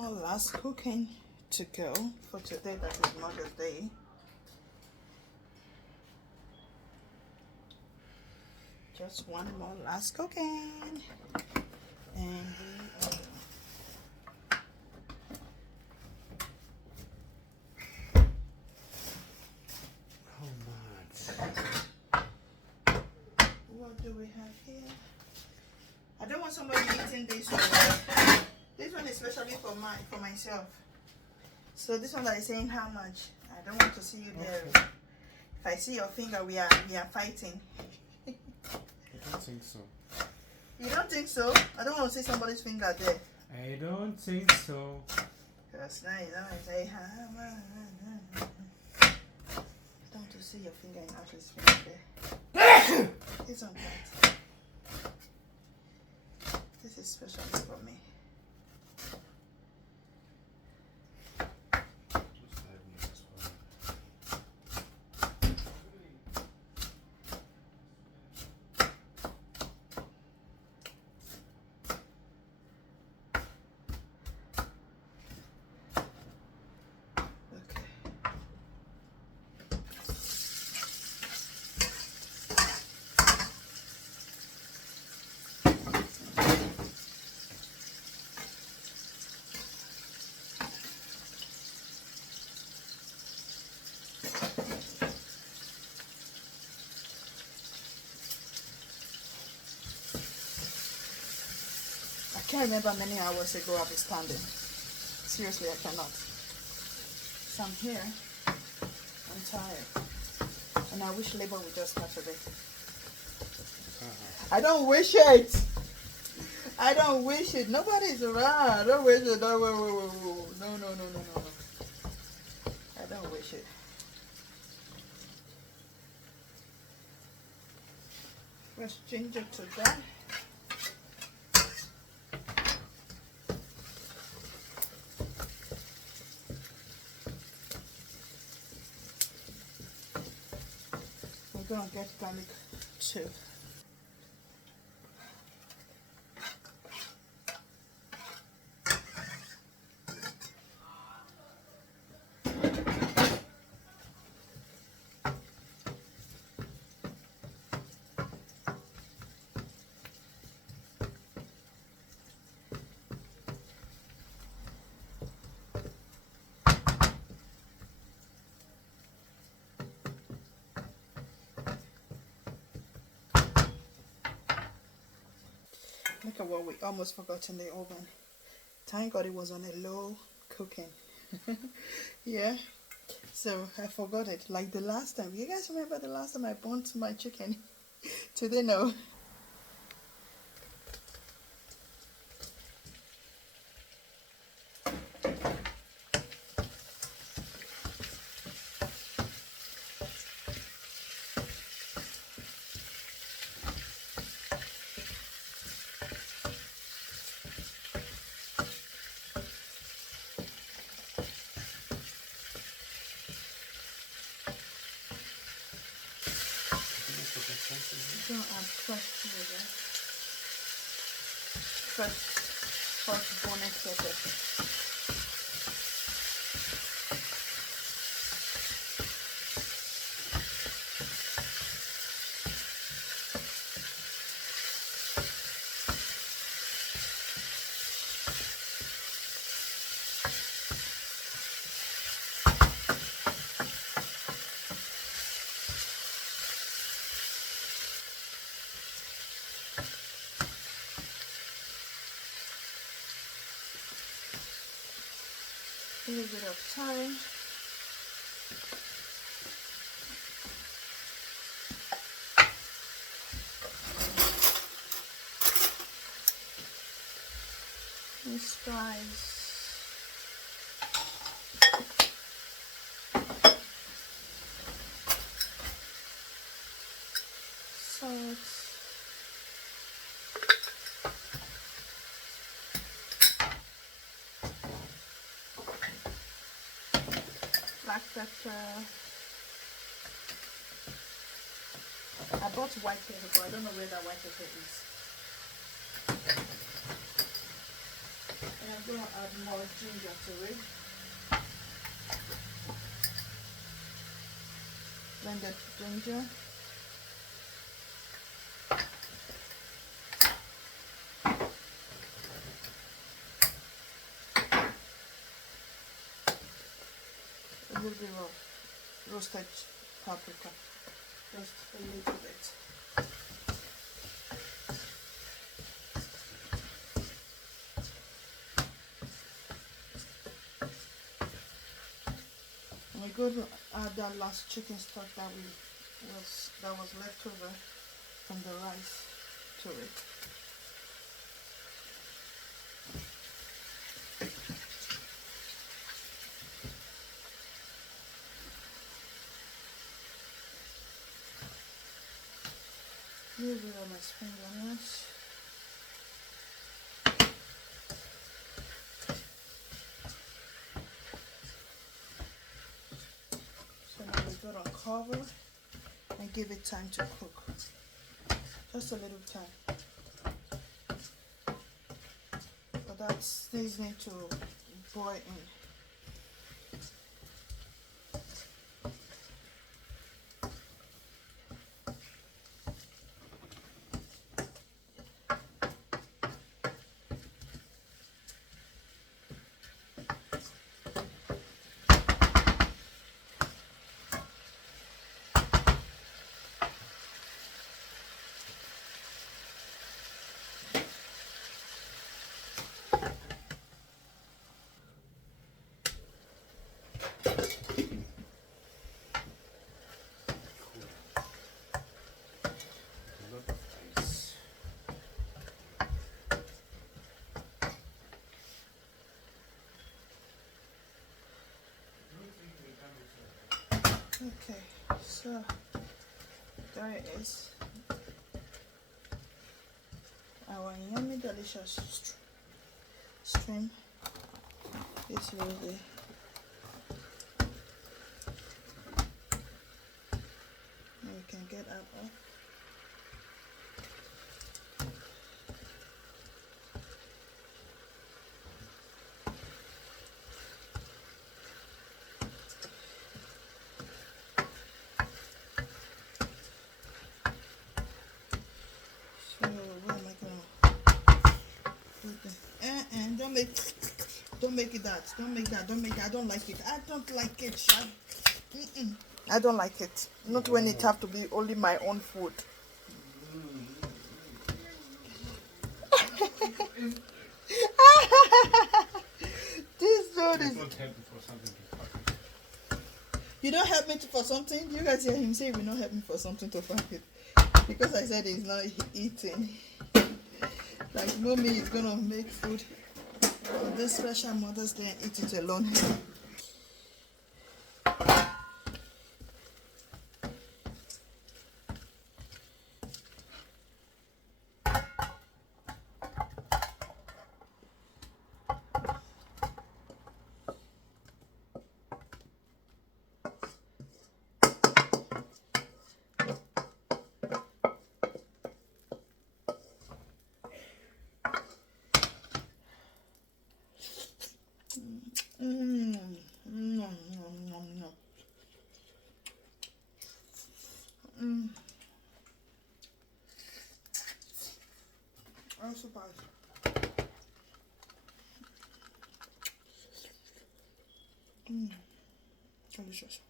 more last cooking to go for today. That is Mother's Day. Just one more last cooking, and we are what do we have here? I don't want somebody eating this one. This one is especially for myself. So this one that is saying how much. I don't want to see you there. Okay. If I see your finger, we are fighting. I don't think so. You don't think so? I don't want to see somebody's finger there. I don't think so. Because now you know I say I don't want to see your finger in Ashley's finger there. It's on that. This is special for me. I can't remember many hours ago I'll be standing. Seriously, I cannot. So I'm here. I'm tired. And I wish labor would just start today. I don't wish it. I don't wish it. Nobody's around. I don't wish it. No, no. I don't wish it. Fresh ginger to that. We're gonna get garlic too. Look at what we almost forgot in the oven. Thank God it was on a low cooking. Yeah. So I forgot it. Like the last time. You guys remember the last time I burnt my chicken? Today, no. Don't add fresh sugar. Fresh hot bonnet pepper. A little bit of thyme. And spice. Salt. Black pepper. I bought white pepper, but I don't know where that white pepper is. And I'm gonna add more ginger to it. Blended ginger. A little bit of roasted paprika, just a little bit. And we're going to add that last chicken stock that was left over from the rice to it. A little bit of my spring onions. So now we're going to cover and give it time to cook. Just a little time. But that seasoning to boil in. A lot of ice. Okay, so there it is. Our yummy delicious stream is ready. Now we can get out of. So what am I gonna put there? Don't make it that. Don't make that. Don't make that. I don't like it. I don't like it, Sha. I don't like it. Not when it have to be only my own food. This dude is. Don't help me for something to fuck. You don't help me for something. You guys hear him say, "We don't help me for something to fuck it," because I said he's not eating. Like mommy is gonna make food on this special Mother's Day and eat it alone. Also bad. Delicious.